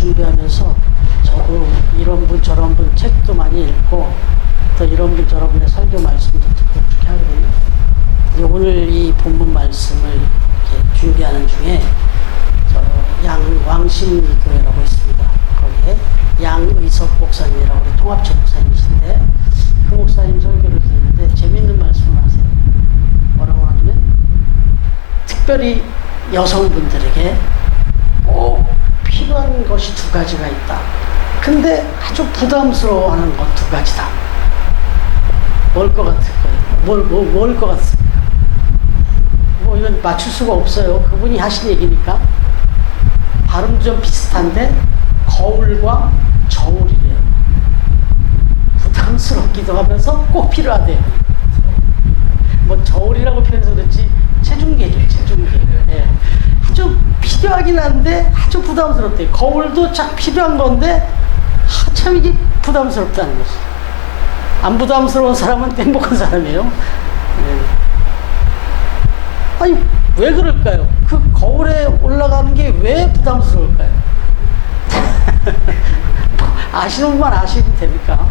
준비하면서 저도 이런 분 저런 분 책도 많이 읽고 또 이런 분 저런 분의 설교 말씀도 듣고 그렇게 하거든요. 근데 오늘 이 본문 말씀을 이렇게 준비하는 중에 저 양왕신교회라고 있습니다. 거기에 양의석 목사님이라고 우리 통합체 목사님이신데 그 목사님 설교를 듣는데 재밌는 말씀을 하세요. 뭐라고 하냐면 특별히 여성분들에게 꼭 필요한 것이 두 가지가 있다. 근데 아주 부담스러워하는 것 두 가지다. 뭘 것 같을까요? 뭘 것 같습니까? 뭐 이건 맞출 수가 없어요. 그분이 하신 얘기니까. 발음 좀 비슷한데 거울과 저울이래요. 부담스럽기도 하면서 꼭 필요하대요. 뭐 저울이라고 표현해서 그렇지 체중계죠, 체중계. 예. 아주 필요하긴 한데 아주 부담스럽대요. 거울도 참 필요한 건데 참 이게 부담스럽다는 거죠. 안 부담스러운 사람은 행복한 사람이에요. 예. 아니 왜 그럴까요? 그 거울에 올라가는 게 왜 부담스러울까요? 아시는 분만 아시면 됩니까?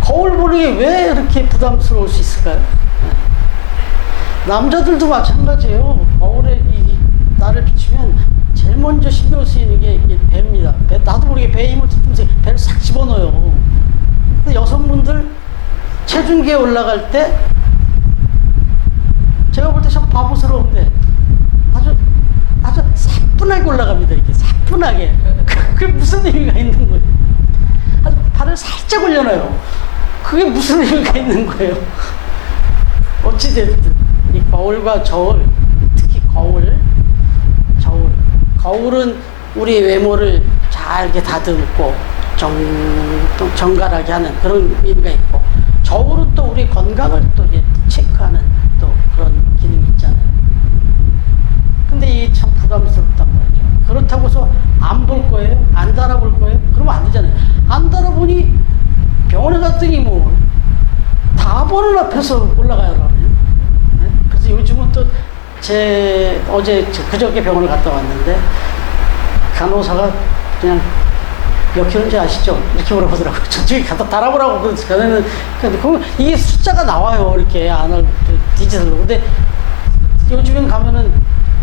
거울 보는 게 왜 이렇게 부담스러울 수 있을까요? 남자들도 마찬가지예요. 거울에 나를 비추면 제일 먼저 신경 쓰이는 게 배입니다. 배, 나도 모르게 배에 힘을 주면서 배를 싹 집어넣어요. 근데 여성분들 체중계에 올라갈 때 제가 볼 때 참 바보스러운데 아주 사뿐하게 올라갑니다. 이렇게 사뿐하게. 그게 무슨 의미가 있는 거예요? 아주 발을 살짝 올려놔요. 그게 무슨 의미가 있는 거예요? 어찌됐든 이 거울과 저울, 특히 거울, 저울. 거울은 우리 외모를 잘 이렇게 다듬고 정갈하게 하는 그런 의미가 있고, 저울은 또 우리 건강을 또 이렇게 체크하는 또 그런 기능이 있잖아요. 근데 이게 참 부담스럽단 말이죠. 그렇다고 해서 안 볼 거예요? 안 달아볼 거예요? 그러면 안 되잖아요. 안 달아보니 병원에 갔더니 뭐 다 보는 앞에서 올라가요. 네? 그래서 요즘은 또 어제 그저께 병원을 갔다 왔는데 간호사가 그냥 몇 킬로인지 아시죠? 이렇게 물어보더라고요. 저쪽에 갖다 달아보라고 그러는. 근데 이게 숫자가 나와요. 이렇게 안을 디지털로. 근데 요즘엔 가면은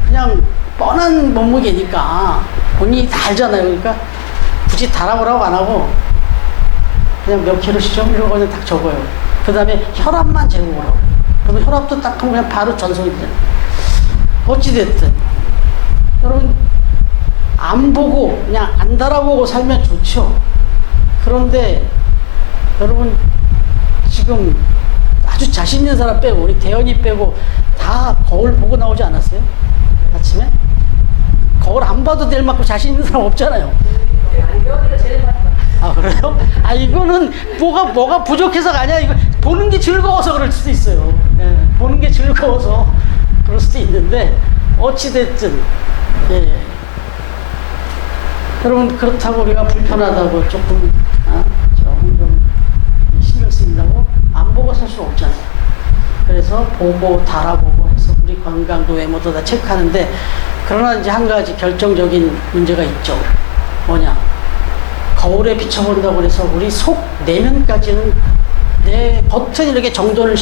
그냥 뻔한 몸무게니까 본인이 다 알잖아요. 그러니까 굳이 달아보라고 안 하고 그냥 몇 킬로시죠? 이러고 그냥 딱 적어요. 그 다음에 혈압만 재고 오라고. 그러면 혈압도 딱 하면 그냥 바로 전송이 되잖아요. 어찌됐든 여러분 안 보고 그냥 안 달아보고 살면 좋죠. 그런데 여러분 지금 아주 자신 있는 사람 빼고 우리 대현이 빼고 다 거울 보고 나오지 않았어요? 아침에? 거울 안 봐도 될 만큼 자신 있는 사람 없잖아요. 아 그래요? 아 이거는 뭐가 부족해서가 아니야. 이거 보는 게 즐거워서 그럴 수도 있어요. 예, 보는 게 즐거워서 그럴 수도 있는데 어찌됐든 예. 여러분 그렇다고 우리가 불편하다고 조금 좀 신경 쓰인다고 안 보고 살 수 없잖아요. 그래서 보고 달아보고 해서 우리 건강도 외모도 다 체크하는데, 그러나 이제 한 가지 결정적인 문제가 있죠. 뭐냐? 거울에 비춰본다고 해서 우리 속 내면까지는 내 겉은 이렇게 정돈을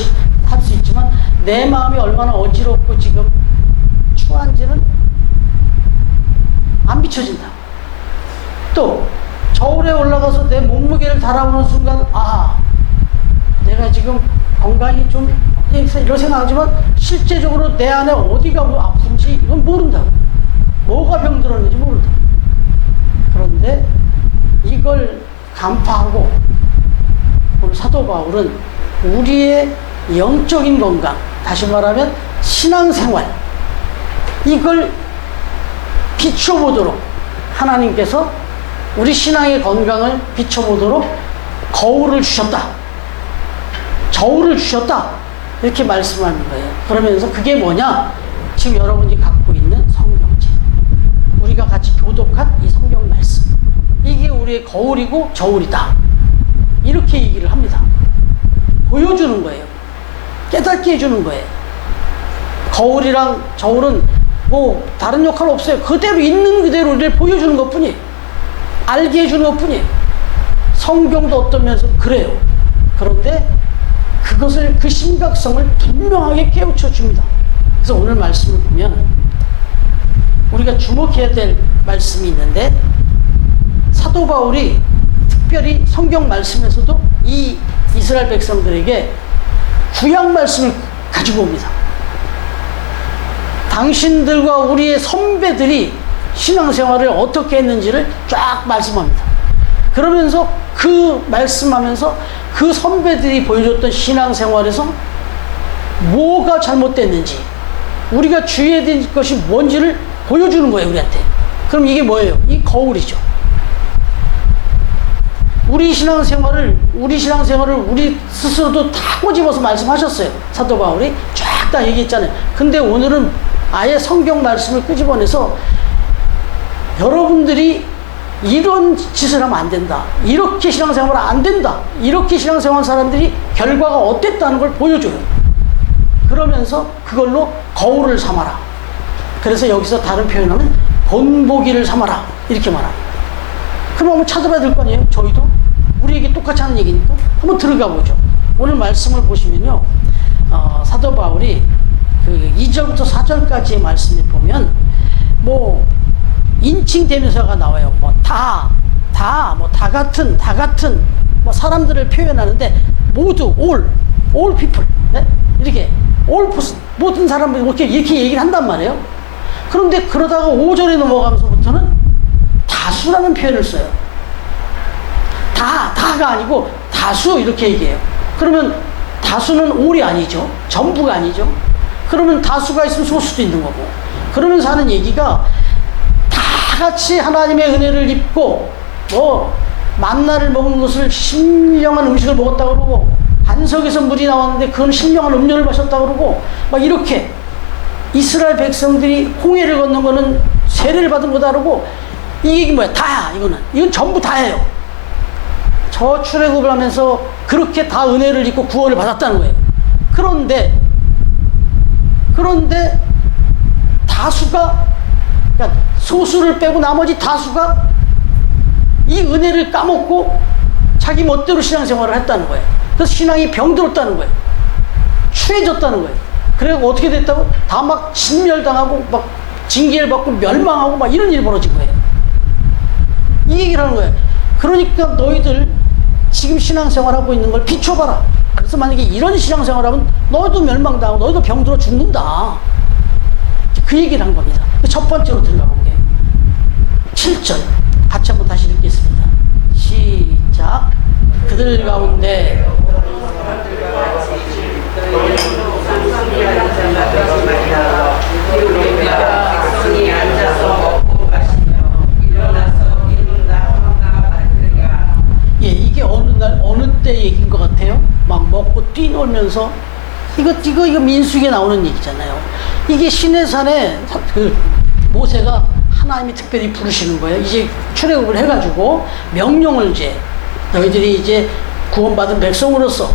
할 수 있지만 내 마음이 얼마나 어지럽고 지금 추한지는 안 비춰진다. 또 저울에 올라가서 내 몸무게를 달아보는 순간 내가 지금 건강이 좀 이런 생각하지만 실제적으로 내 안에 어디가 아픈지 이건 모른다. 뭐가 병들었는지 모른다. 그런데 이걸 간파하고 오늘 사도 바울은 우리의 영적인 건강, 다시 말하면 신앙생활, 이걸 비춰보도록 하나님께서 우리 신앙의 건강을 비춰보도록 거울을 주셨다. 저울을 주셨다. 이렇게 말씀하는 거예요. 그러면서 그게 뭐냐? 지금 여러분이 갖고 있는 성경책. 우리가 같이 교독한 이 성경 말씀. 이게 우리의 거울이고 저울이다. 이렇게 얘기를 합니다. 보여주는 거예요. 깨닫게 해주는 거예요. 거울이랑 저울은 뭐 다른 역할 없어요. 그대로 있는 그대로를 보여주는 것 뿐이에요. 알게 해주는 것 뿐이에요. 성경도 어떤 면에서 그래요. 그런데 그것을, 그 심각성을 분명하게 깨우쳐 줍니다. 그래서 오늘 말씀을 보면 우리가 주목해야 될 말씀이 있는데, 사도 바울이 특별히 성경 말씀에서도 이 이스라엘 백성들에게 구약 말씀을 가지고 옵니다. 당신들과 우리의 선배들이 신앙생활을 어떻게 했는지를 쫙 말씀합니다. 그러면서 그 말씀하면서 그 선배들이 보여줬던 신앙생활에서 뭐가 잘못됐는지, 우리가 주의해야 될 것이 뭔지를 보여주는 거예요, 우리한테. 그럼 이게 뭐예요? 이 거울이죠. 우리 신앙생활을 우리 스스로도 다 꼬집어서 말씀하셨어요. 사도 바울이 쫙 다 얘기했잖아요. 근데 오늘은 아예 성경 말씀을 끄집어내서 여러분들이 이런 짓을 하면 안 된다, 이렇게 신앙생활은 안 된다, 이렇게 신앙생활한 사람들이 결과가 어땠다는 걸 보여줘요. 그러면서 그걸로 거울을 삼아라. 그래서 여기서 다른 표현하면 본보기를 삼아라, 이렇게 말합니다. 그럼 한번 찾아봐야 될 거 아니에요? 저희도 우리에게 똑같이 하는 얘기니까 한번 들어가 보죠. 오늘 말씀을 보시면요, 사도 바울이 그 2절부터 4절까지의 말씀을 보면 뭐 인칭 대명사가 나와요. 뭐 다 같은 뭐 사람들을 표현하는데 모두 all people, 네? 이렇게 all person, 모든 사람들이 이렇게 얘기를 한단 말이에요. 그런데 그러다가 5절에 넘어가면서부터는 다수라는 표현을 써요. 다가 아니고 다수, 이렇게 얘기해요. 그러면 다수는 all이 아니죠. 전부가 아니죠. 그러면 다수가 있으면 소수도 있는 거고. 그러면서 하는 얘기가 다 같이 하나님의 은혜를 입고 뭐 만나를 먹은 것을 신령한 음식을 먹었다 그러고, 반석에서 물이 나왔는데 그건 신령한 음료를 마셨다 그러고, 막 이렇게 이스라엘 백성들이 홍해를 건넌 거는 세례를 받은 거다 그러고, 이 얘기 뭐야? 다야. 이건 전부 다예요. 저 출애굽을 하면서 그렇게 다 은혜를 입고 구원을 받았다는 거예요. 그런데 다수가, 그러니까 소수를 빼고 나머지 다수가 이 은혜를 까먹고 자기 멋대로 신앙생활을 했다는 거예요. 그래서 신앙이 병들었다는 거예요. 추해졌다는 거예요. 그래서 어떻게 됐다고? 다 막 진멸당하고 막 징계를 받고 멸망하고 막 이런 일이 벌어진 거예요. 이 얘기를 하는 거예요. 그러니까 너희들 지금 신앙생활하고 있는 걸 비춰봐라. 그래서 만약에 이런 신앙생활하면 너희도 멸망당하고 너희도 병들어 죽는다. 그 얘기를 한 겁니다. 첫 번째로 들어가 본 게 7절 같이 한번 다시 읽겠습니다. 시작. 그들 가운데 예, 이게 어느 때 얘기인 것 같아요? 막 먹고 뛰놀면서 이거 민수기에 나오는 얘기잖아요. 이게 시내산에 그 모세가 하나님이 특별히 부르시는 거예요. 이제 출애굽을 해가지고 명령을, 이제 너희들이 이제 구원받은 백성으로서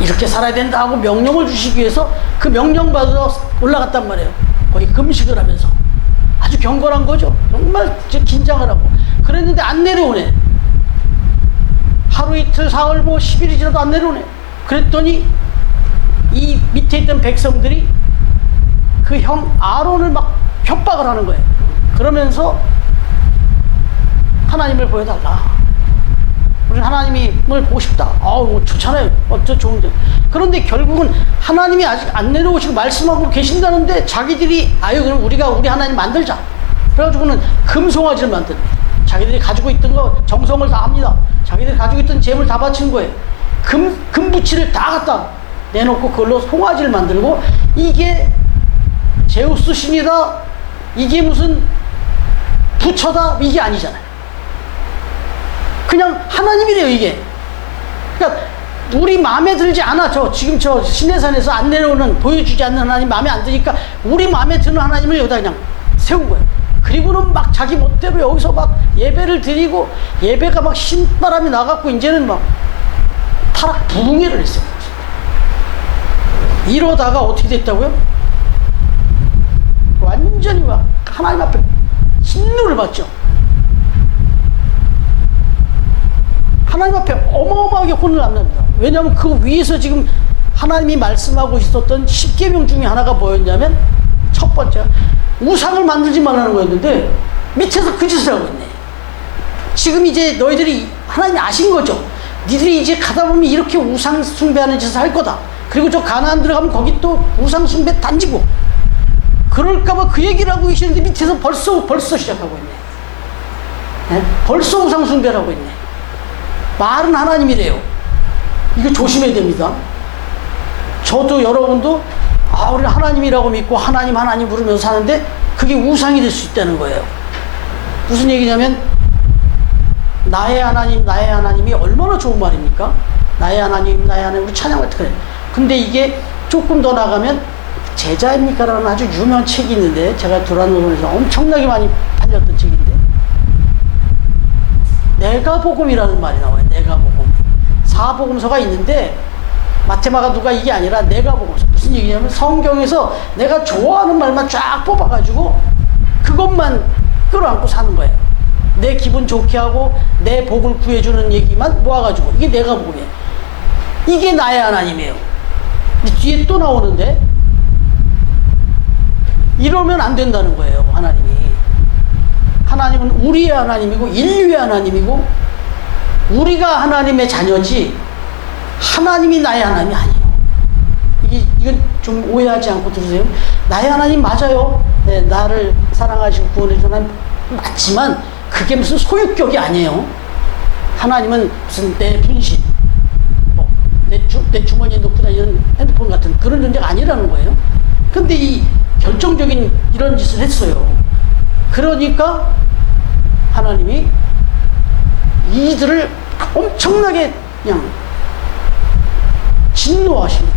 이렇게 살아야 된다 하고 명령을 주시기 위해서 그 명령 받으러 올라갔단 말이에요. 거기 금식을 하면서 아주 경건한 거죠. 정말 긴장을 하고 그랬는데 안 내려오네. 하루 이틀 사흘 뭐 10일이 지나도 안 내려오네. 그랬더니 이 밑에 있던 백성들이 그 형 아론을 막 협박을 하는 거예요. 그러면서 하나님을 보여달라. 우리는 하나님을 보고 싶다. 뭐 좋잖아요. 어쩌 좋은데. 그런데 결국은 하나님이 아직 안 내려오시고 말씀하고 계신다는데 자기들이 그럼 우리 하나님 만들자. 그래가지고는 금송아지를 만듭니다. 자기들이 가지고 있던 거 정성을 다 합니다. 자기들이 가지고 있던 재물 다 바친 거예요. 금부치를 다 갖다 내놓고 그걸로 송아지를 만들고, 이게 제우스 신이다, 이게 무슨 부처다, 이게 아니잖아요. 그냥 하나님이래요, 이게. 그러니까 우리 마음에 들지 않아. 지금 저 시내산에서 안 내려오는, 보여주지 않는 하나님 마음에 안 드니까 우리 마음에 드는 하나님을 여기다 그냥 세운 거예요. 그리고는 막 자기 멋대로 여기서 막 예배를 드리고, 예배가 막 신바람이 나갖고 이제는 막 타락 부흥회를 했어요. 이러다가 어떻게 됐다고요? 완전히 막 하나님 앞에 진노를 받죠. 하나님 앞에 어마어마하게 혼을 안 납니다. 왜냐하면 그 위에서 지금 하나님이 말씀하고 있었던 10계명 중에 하나가 뭐였냐면 첫 번째 우상을 만들지 말라는 거였는데 밑에서 그 짓을 하고 있네. 지금 이제 너희들이 하나님이 아신 거죠. 니들이 이제 가다 보면 이렇게 우상 숭배하는 짓을 할 거다. 그리고 저 가나안 들어가면 거기 또 우상 숭배 단지고 그럴까봐 그 얘기를 하고 계시는데 밑에서 벌써 시작하고 있네. 네? 벌써 우상 숭배를 하고 있네. 말은 하나님이래요. 이거 조심해야 됩니다. 저도 여러분도 우리 하나님이라고 믿고 하나님 부르면서 사는데 그게 우상이 될 수 있다는 거예요. 무슨 얘기냐면 나의 하나님이 얼마나 좋은 말입니까? 나의 하나님 우리 찬양할 때 그래. 근데 이게 조금 더 나가면 제자입니까? 라는 아주 유명한 책이 있는데 제가 도란노선에서 엄청나게 많이 팔렸던 책인데 내가복음이라는 말이 나와요. 내가복음. 사복음서가 있는데 마테마가 누가 이게 아니라 내가복음서. 무슨 얘기냐면 성경에서 내가 좋아하는 말만 쫙 뽑아가지고 그것만 끌어안고 사는 거예요. 내 기분 좋게 하고 내 복을 구해주는 얘기만 모아가지고 이게 내가복음이에요. 이게 나의 하나님이에요. 뒤에 또 나오는데 이러면 안 된다는 거예요. 하나님은 우리의 하나님이고 인류의 하나님이고 우리가 하나님의 자녀지 하나님이 나의 하나님이 아니에요. 이건 좀 오해하지 않고 들으세요. 나의 하나님 맞아요. 네, 나를 사랑하시고 구원해주는 하나님 맞지만 그게 무슨 소유격이 아니에요. 하나님은 무슨 내 분신, 내 주머니에 넣고 다니는 핸드폰 같은 그런 존재가 아니라는 거예요. 근데 이 결정적인 이런 짓을 했어요. 그러니까 하나님이 이들을 엄청나게 그냥 진노하십니다.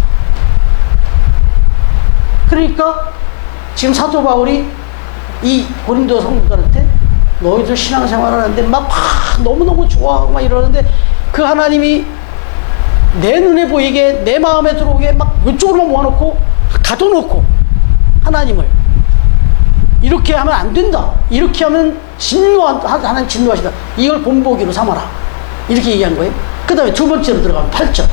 그러니까 지금 사도 바울이 이 고린도 성도들한테 너희들 신앙생활을 하는데 막 너무너무 좋아하고 막 이러는데 그 하나님이 내 눈에 보이게 내 마음에 들어오게 막 이쪽으로만 모아놓고 가둬놓고 하나님을 이렇게 하면 안 된다. 이렇게 하면 하나님 진노하시다. 이걸 본보기로 삼아라. 이렇게 얘기한 거예요. 그 다음에 두 번째로 들어가면 8절.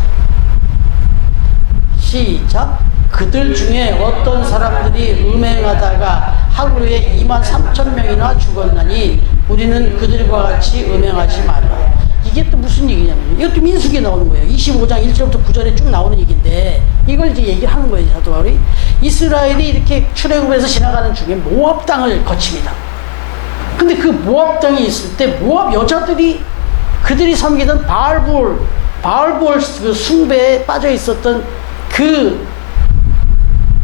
시작. 그들 중에 어떤 사람들이 음행하다가 하루에 23,000명이나 죽었나니 우리는 그들과 같이 음행하지 말라. 이게 또 무슨 얘기냐면 이것도 민수기에 나오는 거예요. 25장 1절부터 9절에 쭉 나오는 얘기인데 이걸 이제 얘기를 하는 거예요. 사도 바울이 이스라엘이 이렇게 출애굽에서 지나가는 중에 모압 땅을 거칩니다. 근데 그 모압 땅에 있을 때 모압 여자들이 그들이 섬기던 바알볼 그 숭배에 빠져 있었던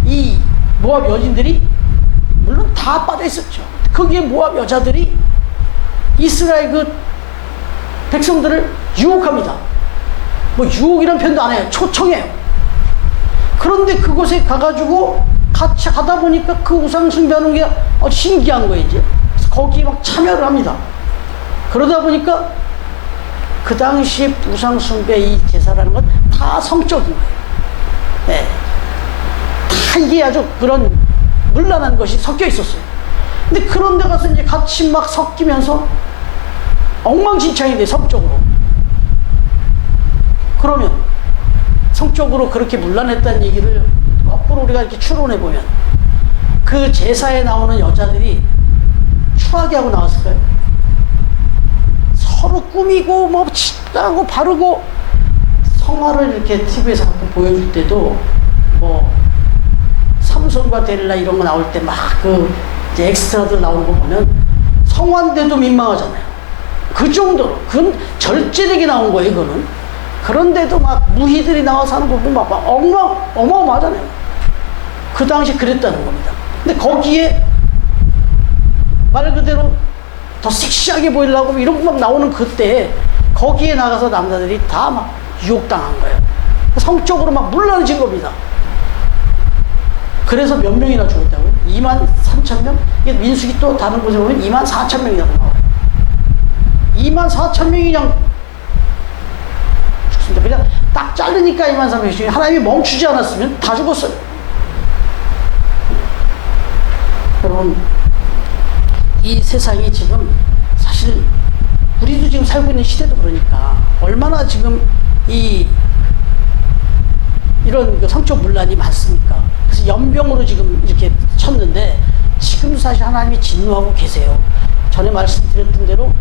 이 모압 여인들이 물론 다 빠져 있었죠. 거기에 모압 여자들이 이스라엘 그 백성들을 유혹합니다. 뭐 유혹이란 표현도 안 해요. 초청해요. 그런데 그곳에 가가지고 같이 가다 보니까 그 우상 숭배하는 게 신기한 거예요. 이제 그래서 거기에 막 참여를 합니다. 그러다 보니까 그 당시에 우상 숭배 이 제사라는 건 다 성적인 거예요. 네. 다 이게 아주 그런 문란한 것이 섞여 있었어요. 근데 그런 데 가서 이제 같이 막 섞이면서 엉망진창이 돼, 성적으로. 그러면 성적으로 그렇게 문란했다는 얘기를 거꾸로 우리가 이렇게 추론해 보면 그 제사에 나오는 여자들이 추하게 하고 나왔을까요? 서로 꾸미고 뭐 칠하고 바르고 성화를 이렇게 TV에서 가끔 보여줄 때도 뭐 삼손과 데릴라 이런 거 나올 때 막 그 엑스트라들 나오는 거 보면 성화인데도 민망하잖아요. 그 정도로 그건 절제되게 나온 거예요. 이거는 그런데도 막 무희들이 나와서 하는 거 보면 막 어마어마하잖아요. 그 당시 그랬다는 겁니다. 근데 거기에 말 그대로 더 섹시하게 보이려고 이런 거 막 나오는 그때 거기에 나가서 남자들이 다 막 유혹당한 거예요. 성적으로 막 물러진 겁니다. 그래서 몇 명이나 죽었다고요? 23,000명? 이게 민수기 또 다른 곳에 보면 24,000명이라고 나와요. 24,000명이 그냥 죽습니다. 그냥 딱 자르니까 23,000명이 하나님이 멈추지 않았으면 다 죽었어요. 여러분, 이 세상이 지금 사실 우리도 지금 살고 있는 시대도 그러니까 얼마나 지금 이런 그 성적 문란이 많습니까? 그래서 연병으로 지금 이렇게 쳤는데 지금도 사실 하나님이 진노하고 계세요. 전에 말씀드렸던 대로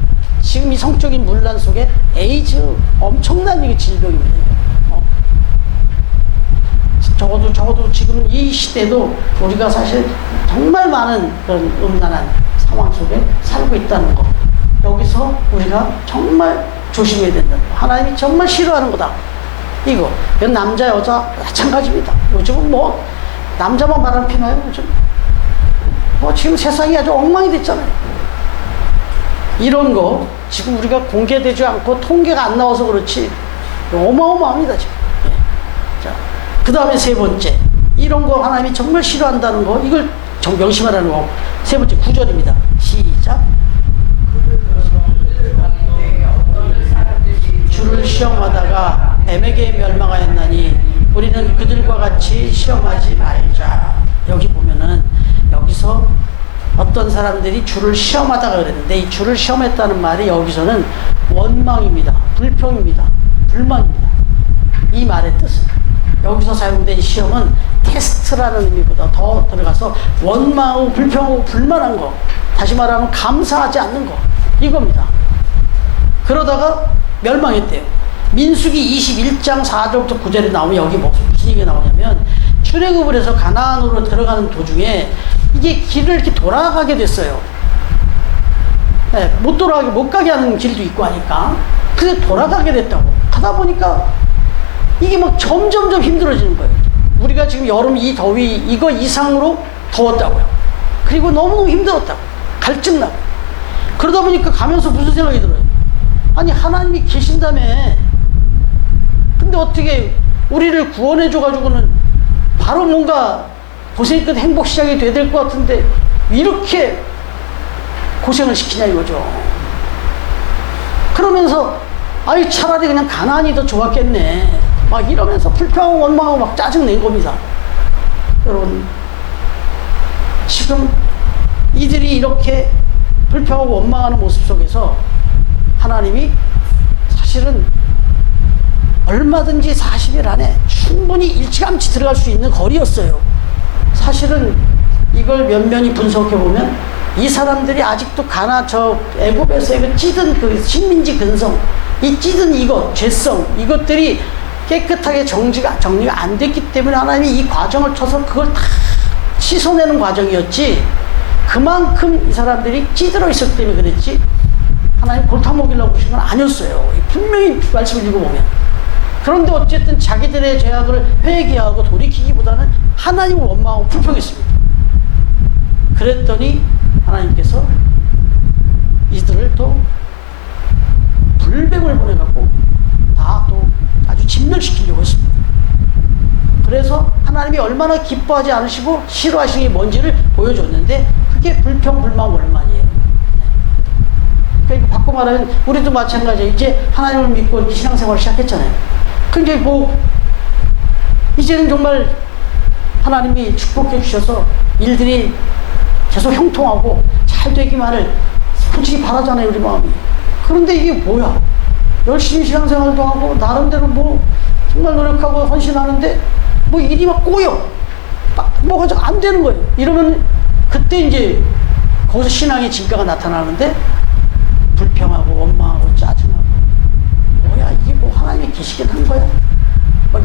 지금 이 성적인 문란 속에 에이즈 엄청난 이게 질병입니다. 적어도 지금 이 시대도 우리가 사실 정말 많은 그런 음란한 상황 속에 살고 있다는 거. 여기서 우리가 정말 조심해야 된다는 거. 하나님이 정말 싫어하는 거다. 이거. 이건 남자, 여자 마찬가지입니다. 요즘은 뭐, 남자만 바람 피나요? 요즘. 지금 세상이 아주 엉망이 됐잖아요. 이런 거, 지금 우리가 공개되지 않고 통계가 안 나와서 그렇지, 어마어마합니다, 지금. 자, 그 다음에 세 번째. 이런 거 하나님이 정말 싫어한다는 거, 이걸 명심하라는 거. 세 번째, 9절입니다. 시작. 주를 시험하다가 뱀에게 멸망하였나니 우리는 그들과 같이 시험하지 말자. 여기 보면은 여기서 어떤 사람들이 주를 시험하다가 그랬는데 이 주를 시험했다는 말이 여기서는 원망입니다. 불평입니다. 불만입니다. 이 말의 뜻은 여기서 사용된 시험은 테스트라는 의미보다 더 들어가서 원망하고 불평하고 불만한 거, 다시 말하면 감사하지 않는 거, 이겁니다. 그러다가 멸망했대요. 민수기 21장 4절부터 9절에 나오면 여기 무슨 얘기가 나오냐면 출애굽을 해서 가나안으로 들어가는 도중에 이게 길을 이렇게 돌아가게 됐어요. 네, 못 가게 하는 길도 있고 하니까. 그래서 돌아가게 됐다고. 하다 보니까 이게 막 점점점 힘들어지는 거예요. 우리가 지금 여름 이 더위 이거 이상으로 더웠다고요. 그리고 너무너무 힘들었다고. 갈증나고. 그러다 보니까 가면서 무슨 생각이 들어요? 아니 하나님이 계신다며. 근데 어떻게 우리를 구원해줘가지고는 바로 뭔가 고생 끝 행복 시작이 돼야 될 것 같은데 이렇게 고생을 시키냐 이거죠. 그러면서 아이 차라리 그냥 가나안이 더 좋았겠네 막 이러면서 불평하고 원망하고 막 짜증낸 겁니다. 여러분 지금 이들이 이렇게 불평하고 원망하는 모습 속에서 하나님이 사실은 얼마든지 40일 안에 충분히 일찌감치 들어갈 수 있는 거리였어요. 사실은 이걸 면면히 분석해보면 이 사람들이 아직도 애굽에서의 그 찌든 그 식민지 근성, 이 찌든 이것, 죄성, 이것들이 깨끗하게 정리가 안 됐기 때문에 하나님이 이 과정을 쳐서 그걸 다 씻어내는 과정이었지, 그만큼 이 사람들이 찌들어 있었기 때문에 그랬지 하나님 골탕 먹이려고 그러신 건 아니었어요. 분명히 말씀을 읽어보면. 그런데 어쨌든 자기들의 죄악을 회개하고 돌이키기보다는 하나님을 원망하고 불평했습니다. 그랬더니 하나님께서 이들을 또 불뱀을 보내갖고 다 또 아주 진멸시키려고 했습니다. 그래서 하나님이 얼마나 기뻐하지 않으시고 싫어하시는 게 뭔지를 보여줬는데 그게 불평, 불만, 원망이에요. 그러니까 바꿔 말하면 우리도 마찬가지예요. 이제 하나님을 믿고 이렇게 신앙생활을 시작했잖아요. 근데 이제는 정말 하나님이 축복해 주셔서 일들이 계속 형통하고 잘 되기만을 솔직히 바라잖아요, 우리 마음이. 그런데 이게 뭐야? 열심히 신앙생활도 하고 나름대로 정말 노력하고 헌신하는데 일이 막 꼬여. 뭐가 좀 안 되는 거예요. 이러면 그때 이제 거기서 신앙의 진가가 나타나는데 불평하고 원망하고 짜증하고 뭐야 이게 하나님이 계시긴 한 거야?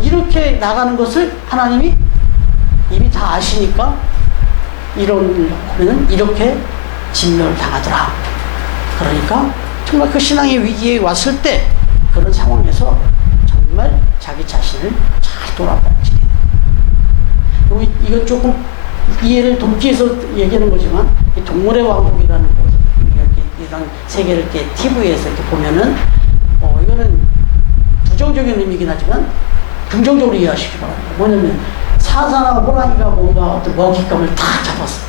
이렇게 나가는 것을 하나님이 이미 다 아시니까 이러면은 이렇게 진멸당하더라. 그러니까 정말 그 신앙의 위기에 왔을 때 그런 상황에서 정말 자기 자신을 잘 돌아봐야지. 이건 조금 이해를 돕기 위해서 얘기하는 거지만 이 동물의 왕국이라는 거, 이런 세계를 이렇게 TV에서 이렇게 보면은 이거는 부정적인 의미긴 하지만 긍정적으로 이해하시기 바랍니다. 뭐냐면 사자나 호랑이가 뭔가 어떤 먹잇감을 다 잡았어.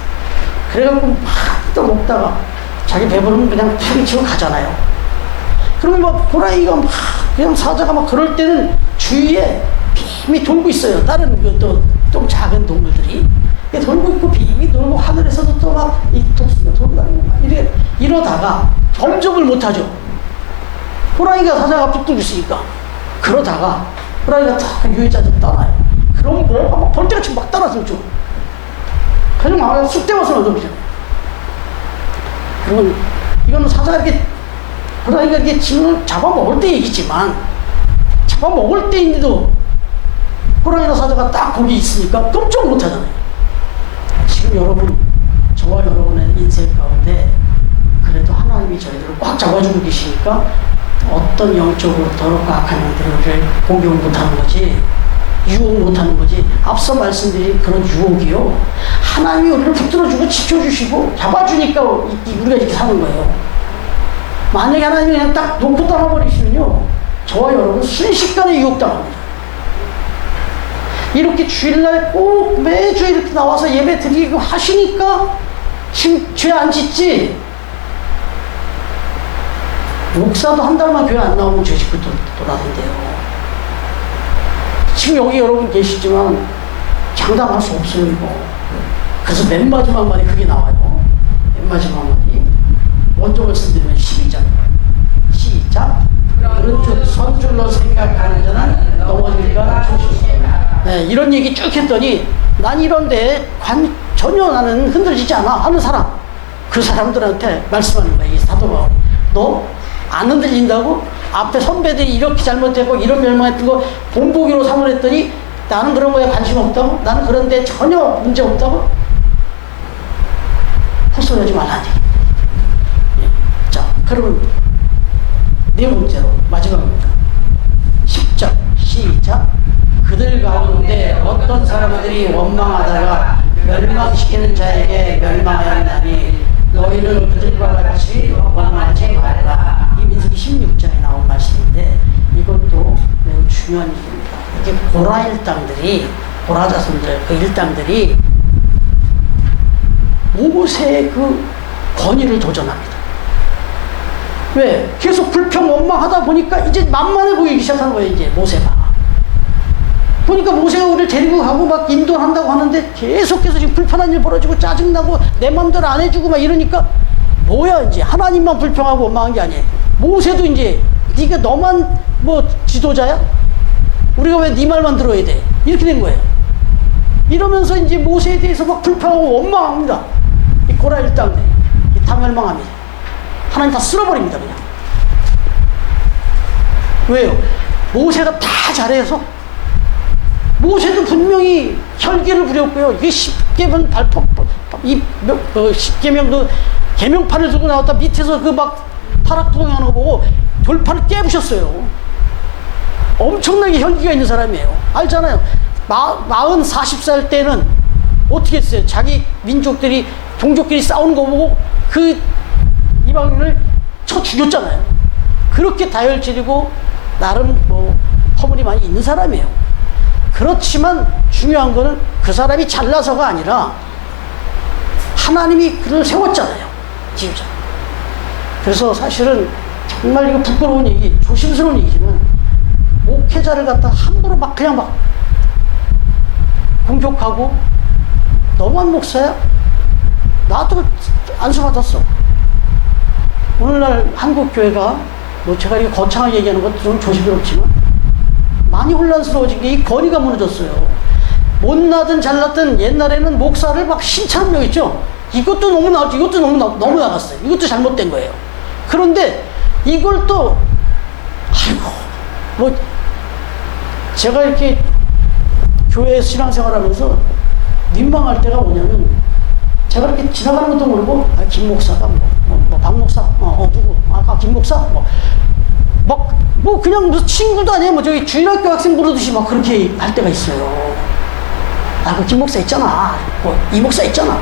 그래갖고 막 또 먹다가 자기 배부르면 그냥 팽이치고 가잖아요. 그러면 호랑이가 그냥 사자가 그럴 때는 주위에 빔이 돌고 있어요. 다른 좀 작은 동물들이 돌고 있고 빔이 돌고 하늘에서도 또 이 독수리가 돌고 다니고 이러다가 범접을 못하죠. 호랑이가 사자가 붙들고 있으니까. 그러다가 호랑이가 딱 유해자들 따라요. 그럼 뭐 막 벌떼같이 막 따라서 좀. 그냥 막 쑥대워서 얻어보잖아요. 그러면 이거는 사자가 이렇게 호랑이가 이렇게 짐을 잡아먹을 때 얘기지만 잡아먹을 때인데도 호랑이나 사자가 딱 거기 있으니까 깜짝 못하잖아요. 지금 여러분, 저와 여러분의 인생 가운데 그래도 하나님이 저희들을 꽉 잡아주고 계시니까 어떤 영적으로 더럽고 악한 영들을 공격 못하는 거지, 유혹 못하는 거지. 앞서 말씀드린 그런 유혹이요, 하나님이 우리를 붙들어주고 지켜주시고 잡아주니까 우리가 이렇게 사는 거예요. 만약에 하나님이 그냥 딱 놓고 따라버리시면요, 저와 여러분 순식간에 유혹당합니다. 이렇게 주일날 꼭 매주 이렇게 나와서 예배 드리고 하시니까 지금 죄 안 짓지. 목사도 한 달만 교회 안 나오면 죄 짓고 돌아다닌대요. 지금 여기 여러분 계시지만 장담할 수 없어요, 이거. 그래서 맨 마지막 말이 그게 나와요. 맨 마지막 말이. 먼저 말씀드리면 12절. 시작. 그런 선줄로 생각하는 자는 넘어질까 조심하라. 네, 이런 얘기 쭉 했더니 난 이런데 전혀 나는 흔들리지 않아 하는 사람, 그 사람들한테 말씀하는 거야, 이 사도가. 너 안 흔들린다고? 앞에 선배들이 이렇게 잘못했고 이런 멸망했던 거 본보기로 삼으랬더니 나는 그런 거에 관심 없다고? 나는 그런데 전혀 문제 없다고? 헛소리하지 말라는 얘기. 자, 그러면 네 번째로 마지막입니다. 10절 시작. 그들 가운데 어떤 사람들이 원망하다가 멸망시키는 자에게 멸망하였나니 너희는 그들과 같이 원망하지 말라. 이 민수기 16장에 나온 말씀인데 이것도 매우 중요한 일입니다. 이게 고라 일당들이, 고라 자손들, 그 일당들이 모세의 그 권위를 도전합니다. 왜? 계속 불평 원망하다 보니까 이제 만만해 보이기 시작하는 거예요, 이제 모세가. 보니까 모세가 우리를 데리고 가고 막 인도한다고 하는데 계속해서 지금 불편한 일 벌어지고 짜증나고 내 맘대로 안 해주고 막 이러니까 뭐야, 이제 하나님만 불평하고 원망한 게 아니에요. 모세도 이제 네가 너만 뭐 지도자야? 우리가 왜 네 말만 들어야 돼? 이렇게 된 거예요. 이러면서 이제 모세에 대해서 막 불평하고 원망합니다. 이 고라 일당들, 다 멸망합니다. 하나님 다 쓸어버립니다, 그냥. 왜요? 모세가 다 잘해서. 모세도 분명히 혈기를 부렸고요. 이게 10계명 십계명도 계명판을 들고 나왔다 밑에서 그 막 타락투동하는 거 보고 돌판을 깨부셨어요. 엄청나게 혈기가 있는 사람이에요. 알잖아요. 40살 때는 어떻게 했어요? 자기 민족들이, 종족끼리 싸우는 거 보고 그 이방인을 쳐 죽였잖아요. 그렇게 다혈질이고 나름 뭐 허물이 많이 있는 사람이에요. 그렇지만 중요한 거는 그 사람이 잘나서가 아니라 하나님이 그를 세웠잖아요, 지우자. 그래서 사실은 정말 이거 부끄러운 얘기, 조심스러운 얘기지만 목회자를 갖다 함부로 막 그냥 막 공격하고 너만 목사야? 나도 안수받았어. 오늘날 한국교회가 뭐 제가 이렇게 거창하게 얘기하는 것도 좀 조심스럽지만 많이 혼란스러워진 게 이 권위가 무너졌어요. 못나든 잘났든 옛날에는 목사를 막 신창명 있죠. 이것도 너무 나왔죠. 이것도 너무 나갔어요. 이것도 잘못된 거예요. 그런데 이걸 또 아이고 뭐 제가 이렇게 교회 신앙생활하면서 민망할 때가 뭐냐면 제가 이렇게 지나가는 것도 모르고 김 목사가 박 목사 누구 김 목사 뭐 그냥 무슨 친구도 아니에요. 뭐 저기 주일학교 학생 부르듯이 막 그렇게 할 때가 있어요. 그 김 목사 있잖아. 이 목사 있잖아.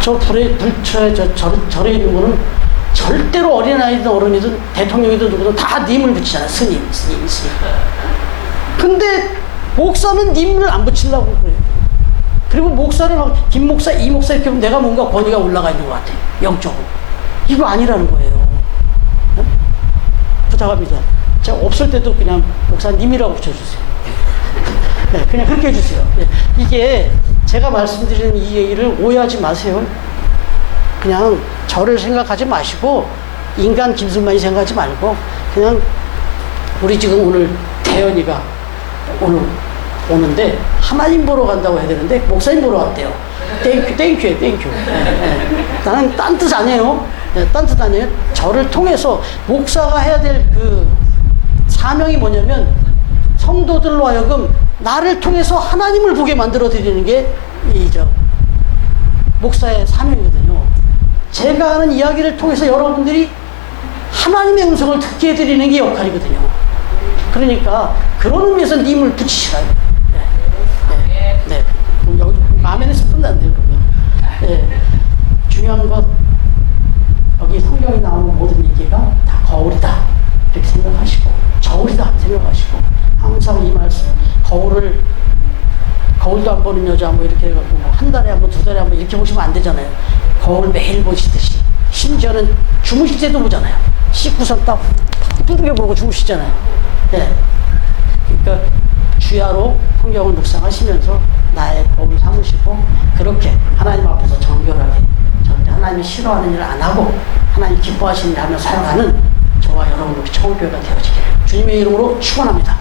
저 불처에 절에 있는 거는 절대로 어린아이든 어른이든 대통령이든 누구든 다 님을 붙이잖아요. 스님. 근데 목사는 님을 안 붙이려고 그래요. 그리고 목사를 막 김 목사, 이 목사 이렇게 하면 내가 뭔가 권위가 올라가 있는 것 같아. 영적으로. 이거 아니라는 거예요. 네? 부탁합니다. 제가 없을 때도 그냥 목사님이라고 붙여주세요. 네, 그냥 그렇게 해주세요. 네, 이게 제가 말씀드리는 이 얘기를 오해하지 마세요. 그냥 저를 생각하지 마시고 인간 김승만이 생각하지 말고 그냥 우리 지금 오늘 태연이가 오늘 오는데 하나님 보러 간다고 해야 되는데 목사님 보러 왔대요. 땡큐. 나는 딴 뜻 아니에요. 딴 뜻 아니에요. 저를 통해서 목사가 해야 될 그 사명이 뭐냐면 성도들로 하여금 나를 통해서 하나님을 보게 만들어 드리는 게 목사의 사명이거든요. 제가 하는 이야기를 통해서 여러분들이 하나님의 음성을 듣게 해드리는 게 역할이거든요. 그러니까 그런 의미에서 님을 붙이시라요. 네. 그럼 여기 아멘에서 끝난대요. 그러면. 네. 중요한 건 여기 성경에 나오는 모든 얘기가 다 거울이다 이렇게 생각하시고 저울이다 생각하시고 항상 이 말씀 거울도 안 보는 여자 뭐 이렇게 해가지고 한 달에 한 번, 두 달에 한 번 이렇게 보시면 안 되잖아요. 거울 매일 보시듯이 심지어는 주무실 때도 보잖아요. 씻고선 딱 두들겨 보고 주무시잖아요. 네. 그러니까 주야로 성경을 묵상하시면서 나의 거울 삼으시고 그렇게 하나님 앞에서 정결하게 절대 하나님이 싫어하는 일을 안 하고 하나님 기뻐하시는 일 하며 살아가는 저와 여러분의 청교회가 되어지기를 주님의 이름으로 축원합니다.